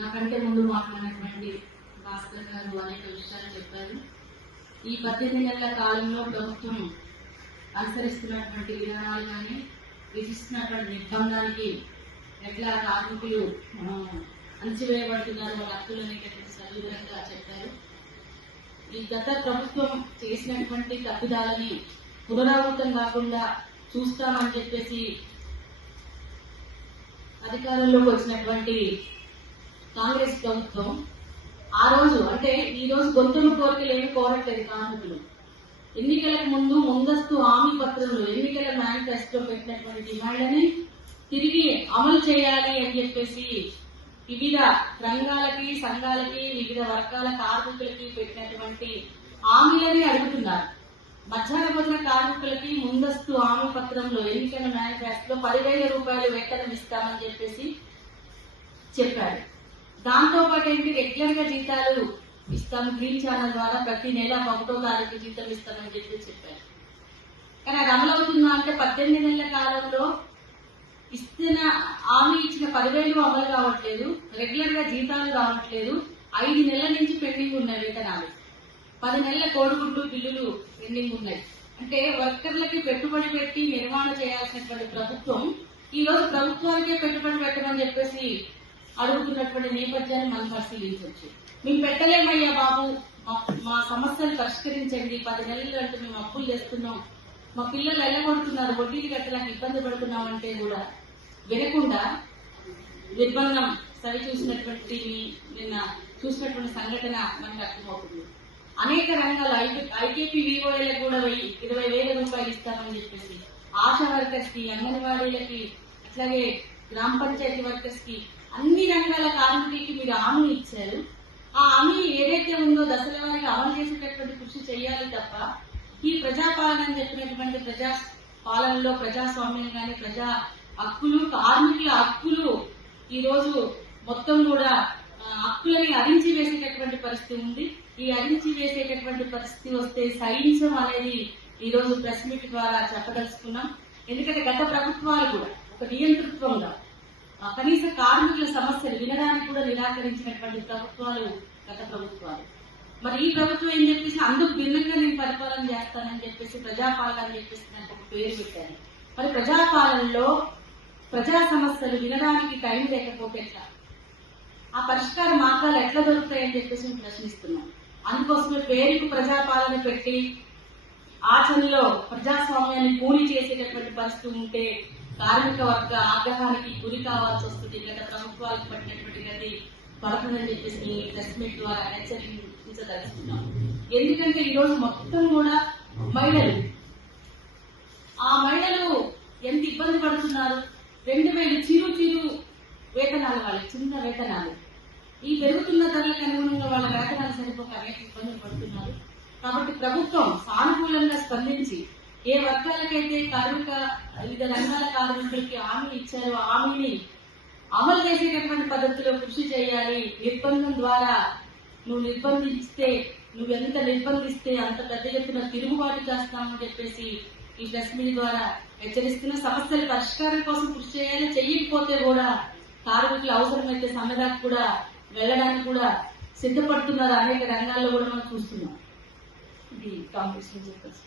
నాకంటే ముందు మాట్లాడినటువంటి భాస్కర్ గారు అనేక విషయాలు చెప్పారు. ఈ 18 నెలల కాలంలో ప్రభుత్వం అనుసరిస్తున్నటువంటి విధానాలు కానీ విధిస్తున్నటువంటి నిర్బంధానికి ఎట్లా కార్మికులు అణచివేయబడుతున్నారు, వాళ్ళ హక్కులు అనేటటువంటి సవివరంగా చెప్పారు. ఈ గత ప్రభుత్వం చేసినటువంటి తప్పిదాలని పునరావృతం కాకుండా చూస్తామని చెప్పేసి అధికారంలోకి వచ్చినటువంటి కాంగ్రెస్ ప్రభుత్వం ఆ రోజు అంటే ఈ రోజు గొంతులు కోరికలు ఏమి కోరట్లేదు కార్మికులు. ఎన్నికలకు ముందు ముందస్తు హామీ పత్రంలో ఎన్నికల మేనిఫెస్టో పెట్టినటువంటి డిమాండ్లని తిరిగి అమలు చేయాలి అని చెప్పేసి వివిధ రంగాలకి సంఘాలకి వివిధ వర్గాల కార్మికులకి పెట్టినటువంటి హామీలని అడుగుతున్నారు. మధ్యాహ్న భోజన కార్మికులకి ముందస్తు హామీ పత్రంలో ఎన్నికల మేనిఫెస్టోలో 10,000 రూపాయలు వేతనం ఇస్తామని చెప్పేసి చెప్పారు. దాంతో పాటు ఏంటి రెగ్యులర్ గా జీతాలు ఇస్తాము, గ్రీన్ ఛానల్ ద్వారా ప్రతి నెల 1వ తారీఖు జీతం ఇస్తామని చెప్పి చెప్పారు. కానీ అది అమలవుతుందా అంటే 18 నెలల కాలంలో ఇస్తున్న హామీ ఇచ్చిన 10,000 అమలు కావట్లేదు, రెగ్యులర్ గా జీతాలు రావట్లేదు. 5 నెలల నుంచి పెండింగ్ ఉన్నాయి వేతనాలు, 10 నెలల కోడిగుడ్లు బిల్లులు పెండింగ్ ఉన్నాయి. అంటే వర్కర్లకి పెట్టుబడి పెట్టి నిర్వహణ చేయాల్సినటువంటి ప్రభుత్వం ఈ రోజు ప్రభుత్వానికే పెట్టుబడి పెట్టమని చెప్పేసి అడుగుతున్నటువంటి నేపథ్యాన్ని మనం పరిశీలించవచ్చు. మేము పెట్టలేమయ్యా బాబు, మా సమస్యలు పరిష్కరించండి, 10 నెలలు అంటే మేము అప్పులు చేస్తున్నాం, మా పిల్లలు ఎల్లగొడుతున్నారు, వడ్డీలు కట్టడానికి ఇబ్బంది పడుతున్నామంటే కూడా వినకుండా నిర్బంధం సరి చూసినటువంటి నిన్న చూసినటువంటి సంఘటన మనకు అర్థమవుతుంది. అనేక రంగాలు ఐకేపీ వివోఏలకు కూడా 20,000 రూపాయలు ఇస్తామని చెప్పేసి ఆశా వర్కర్స్ కి, అంగన్వాడీలకి, అట్లాగే గ్రామ పంచాయతీ వర్కర్స్ కి, అన్ని రంగాల కార్మికులకి మీరు హామీ ఇచ్చారు. ఆ హామీ ఏదైతే ఉందో దశల వారికి అమలు చేసేటటువంటి కృషి చేయాలి తప్ప ఈ ప్రజాపాలన అని చెప్పినటువంటి ప్రజా పాలనలో ప్రజాస్వామ్యం కానీ ప్రజా హక్కులు, కార్మికుల హక్కులు ఈ రోజు మొత్తం కూడా హక్కులని అరించి వేసేటటువంటి పరిస్థితి ఉంది. ఈ అరించి వేసేటటువంటి పరిస్థితి వస్తే సహించం అనేది ఈ రోజు ప్రెస్ మీట్ ద్వారా చెప్పదలుచుకున్నాం. ఎందుకంటే గత ప్రభుత్వాలు కూడా ఒక నియంతృత్వంగా కనీస కార్మికుల సమస్యలు వినడానికి కూడా నిరాకరించినటువంటి ప్రభుత్వాలు గత ప్రభుత్వాలు. మరి ఈ ప్రభుత్వం ఏం చెప్పేసి అందుకు భిన్నంగా నేను పరిపాలన చేస్తానని చెప్పేసి ప్రజాపాలన అని చెప్పేసి నాకు ఒక పేరు పెట్టాను. మరి ప్రజాపాలనలో ప్రజా సమస్యలు వినడానికి టైం లేకపోతే ఎట్లా, ఆ పరిష్కార మార్గాలు ఎట్లా దొరుకుతాయని చెప్పేసి మేము ప్రశ్నిస్తున్నాం. అందుకోసమే పేరుకు ప్రజాపాలన పెట్టి ఆచరణలో ప్రజాస్వామ్యాన్ని కూలి చేసేటటువంటి పరిస్థితి ఉంటే కార్మిక వర్గ ఆగ్రహానికి గురి కావాల్సి వస్తుంది. గత ప్రభుత్వాలకు పట్టినటువంటి గది పడుతుందని చెప్పేసి ప్రెస్ మీట్ ద్వారా హెచ్చరించదలుచుకున్నాం. ఎందుకంటే ఈ రోజు మొత్తం కూడా మహిళలు, ఆ మహిళలు ఎంత ఇబ్బంది పడుతున్నారు. 2,000 చిరు వేతనాలు, వాళ్ళకి చిన్న వేతనాలు, ఈ పెరుగుతున్న ధరలకు అనుగుణంగా వాళ్ళ వేతనాలు సరిపోక అనేక ఇబ్బందులు పడుతున్నారు. కాబట్టి ప్రభుత్వం సానుకూలంగా స్పందించి ఏ వర్గాలకైతే కార్మిక వివిధ రంగాల కార్మికులకి హామీ ఇచ్చారో ఆ హామీని అమలు చేసేటటువంటి పద్ధతిలో కృషి చేయాలి. నిర్బంధం ద్వారా నువ్వు ఎంత నిర్బంధిస్తే అంత పెద్ద ఎత్తున తిరుగుబాటు చేస్తామని చెప్పేసి ఈ ప్రెస్ మీట్ ద్వారా హెచ్చరిస్తున్న సమస్యల పరిష్కారం కోసం కృషి చేయాలి. చెయ్యకపోతే కూడా కార్మికులు అవసరమైతే సమ్మెదాకు కూడా వెళ్ళడానికి కూడా సిద్ధపడుతున్నారు. అనేక రంగాల్లో కూడా మనం చూస్తున్నాం. ఇది కాంపిటీషన్ చెప్పేసి